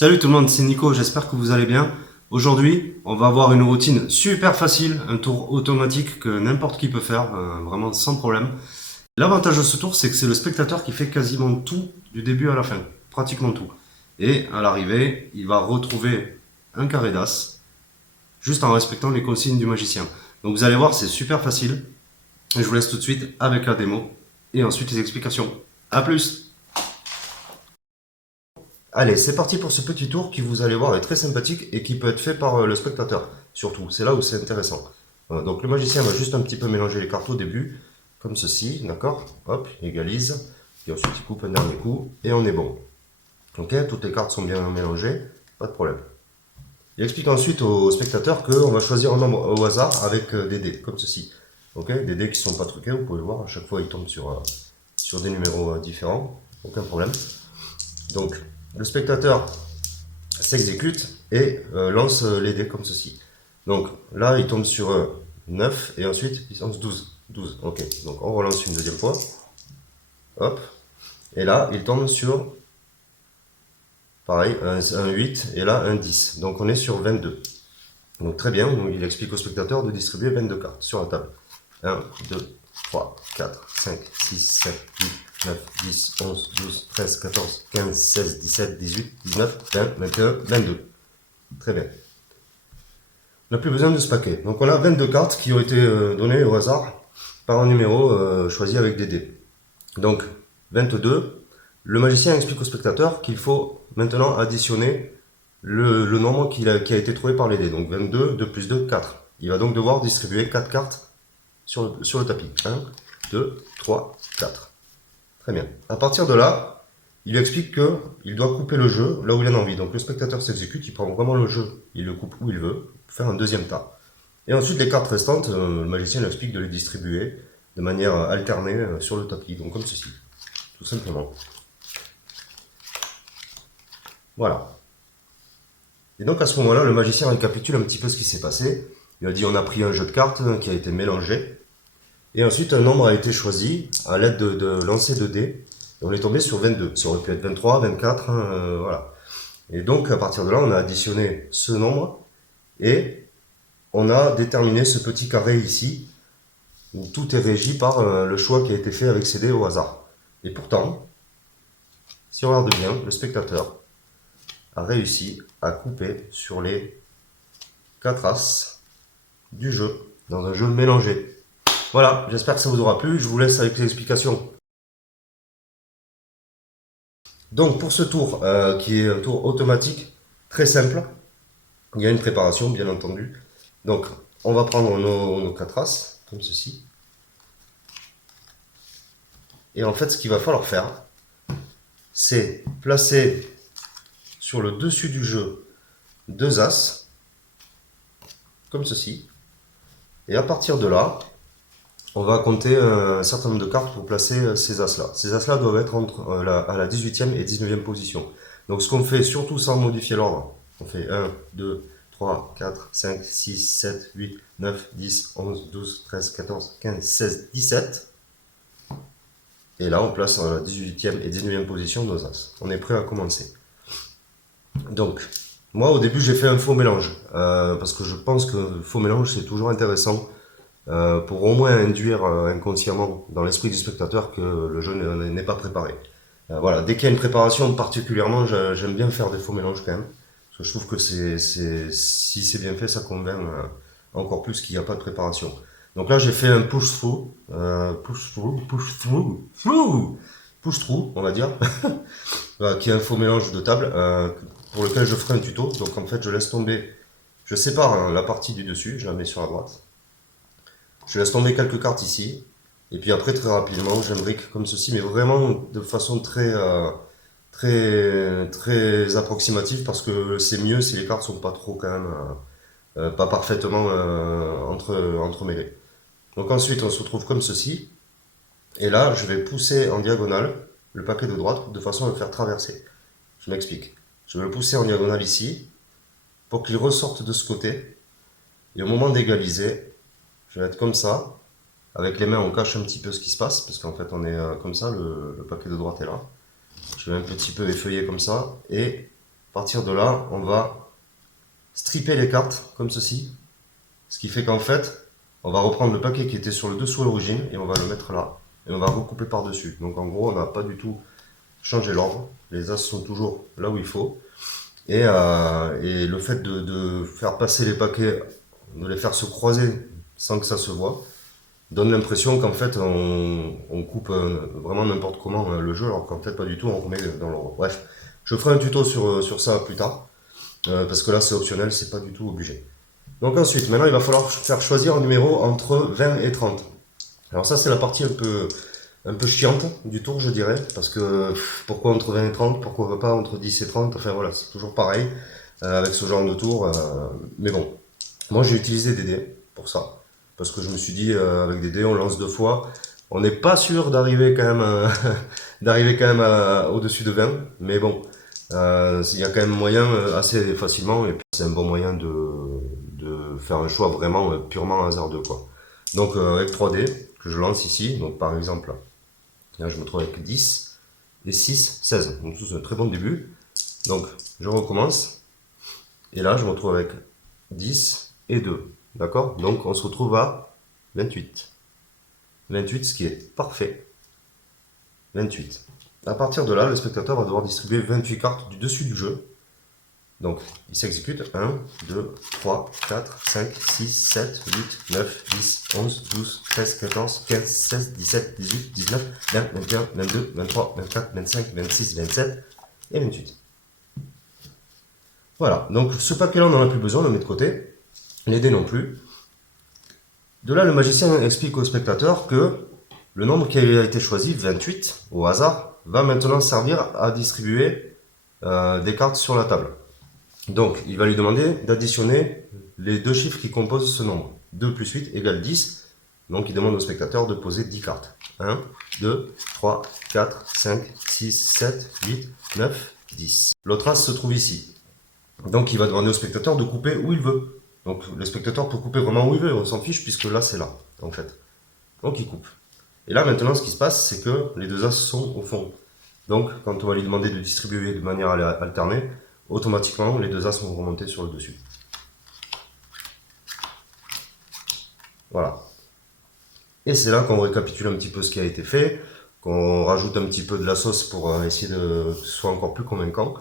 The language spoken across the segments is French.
Salut tout le monde, c'est Nico, j'espère que vous allez bien. Aujourd'hui, on va avoir une routine super facile, un tour automatique que n'importe qui peut faire, vraiment sans problème. L'avantage de ce tour, c'est que c'est le spectateur qui fait quasiment tout du début à la fin, pratiquement tout. Et à l'arrivée, il va retrouver un carré d'as, juste en respectant les consignes du magicien. Donc vous allez voir, c'est super facile. Et je vous laisse tout de suite avec la démo et ensuite les explications. A plus! Allez, c'est parti pour ce petit tour qui, vous allez voir, est très sympathique et qui peut être fait par le spectateur, surtout. C'est là où c'est intéressant. Voilà, donc le magicien va juste un petit peu mélanger les cartes au début, comme ceci, d'accord? Hop, il égalise, et ensuite il coupe un dernier coup, et on est bon. Ok, toutes les cartes sont bien mélangées, pas de problème. Il explique ensuite au spectateur qu'on va choisir un nombre au hasard avec des dés, comme ceci. Ok, des dés qui ne sont pas truqués, vous pouvez le voir, à chaque fois ils tombent sur des numéros différents, aucun problème. Donc, le spectateur s'exécute et lance les dés comme ceci. Donc là, il tombe sur 9 et ensuite il lance 12. 12, ok. Donc on relance une deuxième fois. Hop. Et là, il tombe sur, pareil, un 8 et là un 10. Donc on est sur 22. Donc très bien, donc, il explique au spectateur de distribuer 22 cartes sur la table. 1, 2, 3, 4, 5, 6, 7, 8, 9, 10, 11, 12, 13, 14, 15, 16, 17, 18, 19, 20, 21, 22. Très bien. On n'a plus besoin de ce paquet. Donc on a 22 cartes qui ont été données au hasard par un numéro choisi avec des dés. Donc 22, le magicien explique au spectateur qu'il faut maintenant additionner le nombre qui a été trouvé par les dés. Donc 22, 2 plus 2, 4. Il va donc devoir distribuer 4 cartes sur le tapis. 1, 2, 3, 4. Très bien. À partir de là, il lui explique qu'il doit couper le jeu là où il en a envie. Donc le spectateur s'exécute, il prend vraiment le jeu, il le coupe où il veut, pour faire un deuxième tas. Et ensuite, les cartes restantes, le magicien lui explique de les distribuer de manière alternée sur le tapis, donc comme ceci, tout simplement. Voilà. Et donc à ce moment-là, le magicien récapitule un petit peu ce qui s'est passé. Il a dit on a pris un jeu de cartes qui a été mélangé, et ensuite un nombre a été choisi à l'aide de lancer de dés. Et on est tombé sur 22. Ça aurait pu être 23, 24, voilà. Et donc à partir de là, on a additionné ce nombre et on a déterminé ce petit carré ici où tout est régi par le choix qui a été fait avec ces dés au hasard. Et pourtant, si on regarde bien, le spectateur a réussi à couper sur les 4 as du jeu, dans un jeu mélangé. Voilà, j'espère que ça vous aura plu, je vous laisse avec les explications. Donc pour ce tour, qui est un tour automatique, très simple, il y a une préparation bien entendu. Donc on va prendre nos 4 as, comme ceci. Et en fait ce qu'il va falloir faire, c'est placer sur le dessus du jeu 2 as, comme ceci. Et à partir de là, on va compter un certain nombre de cartes pour placer ces as-là. Ces as-là doivent être entre à la 18e et 19e position. Donc ce qu'on fait, surtout sans modifier l'ordre, on fait 1, 2, 3, 4, 5, 6, 7, 8, 9, 10, 11, 12, 13, 14, 15, 16, 17. Et là, on place à la 18e et 19e position nos as. On est prêt à commencer. Donc, moi au début j'ai fait un faux mélange, parce que je pense que le faux mélange c'est toujours intéressant pour au moins induire inconsciemment dans l'esprit du spectateur que le jeu n'est pas préparé. Voilà, dès qu'il y a une préparation particulièrement, j'aime bien faire des faux mélanges quand même, parce que je trouve que si c'est bien fait, ça convainc encore plus qu'il n'y a pas de préparation. Donc là j'ai fait un push-through, push-through, on va dire, voilà, qui est un faux mélange de table, pour lequel je ferai un tuto. Donc en fait je laisse tomber, je sépare la partie du dessus, je la mets sur la droite. Je laisse tomber quelques cartes ici. Et puis après, très rapidement, j'imbrique comme ceci, mais vraiment de façon très approximative, parce que c'est mieux si les cartes sont pas trop quand même, pas parfaitement entremêlées. Donc ensuite, on se retrouve comme ceci. Et là, je vais pousser en diagonale le paquet de droite de façon à le faire traverser. Je m'explique. Je vais le pousser en diagonale ici pour qu'il ressorte de ce côté. Et au moment d'égaliser, je vais être comme ça. Avec les mains, on cache un petit peu ce qui se passe, parce qu'en fait, on est comme ça, le paquet de droite est là. Je vais un petit peu effeuiller comme ça, et partir de là, on va stripper les cartes comme ceci. Ce qui fait qu'en fait, on va reprendre le paquet qui était sur le dessous à l'origine et on va le mettre là. Et on va recouper par-dessus. Donc en gros, on n'a pas du tout changé l'ordre. Les as sont toujours là où il faut. Et le fait de faire passer les paquets, de les faire se croiser sans que ça se voit, donne l'impression qu'en fait on coupe vraiment n'importe comment le jeu, alors qu'en fait pas du tout, on remet dans l'ordre. Bref, je ferai un tuto sur ça plus tard, parce que là c'est optionnel, c'est pas du tout obligé. Donc ensuite, maintenant il va falloir faire choisir un numéro entre 20 et 30. Alors ça c'est la partie un peu chiante du tour, je dirais, parce que pourquoi entre 20 et 30, pourquoi pas entre 10 et 30, enfin voilà, c'est toujours pareil avec ce genre de tour. Mais bon, moi j'ai utilisé des dés pour ça, parce que je me suis dit, avec des dés, on lance 2 fois, on n'est pas sûr d'arriver quand même, au-dessus de 20, mais bon, il y a quand même moyen assez facilement, et puis c'est un bon moyen de faire un choix vraiment purement hasardeux, quoi. Donc avec 3 dés que je lance ici, donc par exemple, là je me trouve avec 10 et 6, 16, donc c'est un très bon début. Donc je recommence, et là je me retrouve avec 10 et 2, d'accord? Donc on se retrouve à 28. 28, ce qui est parfait. 28. À partir de là, le spectateur va devoir distribuer 28 cartes du dessus du jeu. Donc, il s'exécute 1, 2, 3, 4, 5, 6, 7, 8, 9, 10, 11, 12, 13, 14, 15, 16, 17, 18, 19, 20, 21, 22, 23, 24, 25, 26, 27 et 28. Voilà, donc ce papier-là, on n'en a plus besoin, on le met de côté. Les dés non plus. De là, le magicien explique au spectateur que le nombre qui a été choisi, 28, au hasard, va maintenant servir à distribuer des cartes sur la table. Donc, il va lui demander d'additionner les 2 chiffres qui composent ce nombre. 2 plus 8 égale 10. Donc, il demande au spectateur de poser 10 cartes. 1, 2, 3, 4, 5, 6, 7, 8, 9, 10. L'autre as se trouve ici. Donc, il va demander au spectateur de couper où il veut. Donc, le spectateur peut couper vraiment où il veut, on s'en fiche, puisque là, c'est là, en fait. Donc, il coupe. Et là, maintenant, ce qui se passe, c'est que les 2 as sont au fond. Donc, quand on va lui demander de distribuer de manière alternée, automatiquement, les 2 as vont remonter sur le dessus. Voilà. Et c'est là qu'on récapitule un petit peu ce qui a été fait, qu'on rajoute un petit peu de la sauce pour essayer que ce soit encore plus convaincant.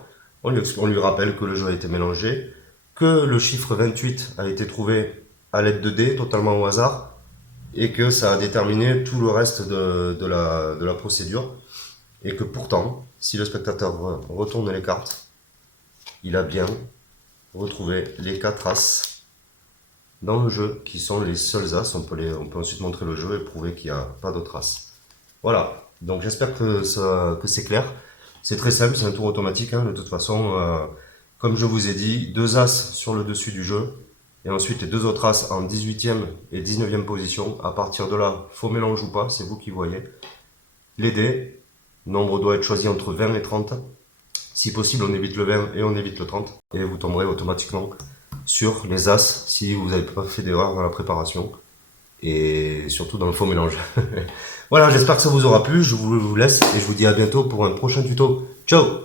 On lui rappelle que le jeu a été mélangé, que le chiffre 28 a été trouvé à l'aide de dés, totalement au hasard, et que ça a déterminé tout le reste de la procédure. Et que pourtant, si le spectateur retourne les cartes, il a bien retrouvé les 4 as dans le jeu, qui sont les seuls as. On peut ensuite montrer le jeu et prouver qu'il n'y a pas d'autres as. Voilà, donc j'espère que c'est clair. C'est très simple, c'est un tour automatique, hein, de toute façon. Comme je vous ai dit, 2 as sur le dessus du jeu, et ensuite les 2 autres as en 18e et 19e position. À partir de là, faux mélange ou pas, c'est vous qui voyez. Les dés, nombre doit être choisi entre 20 et 30. Si possible, on évite le 20 et on évite le 30. Et vous tomberez automatiquement sur les as si vous n'avez pas fait d'erreur dans la préparation. Et surtout dans le faux mélange. Voilà, j'espère que ça vous aura plu. Je vous laisse et je vous dis à bientôt pour un prochain tuto. Ciao!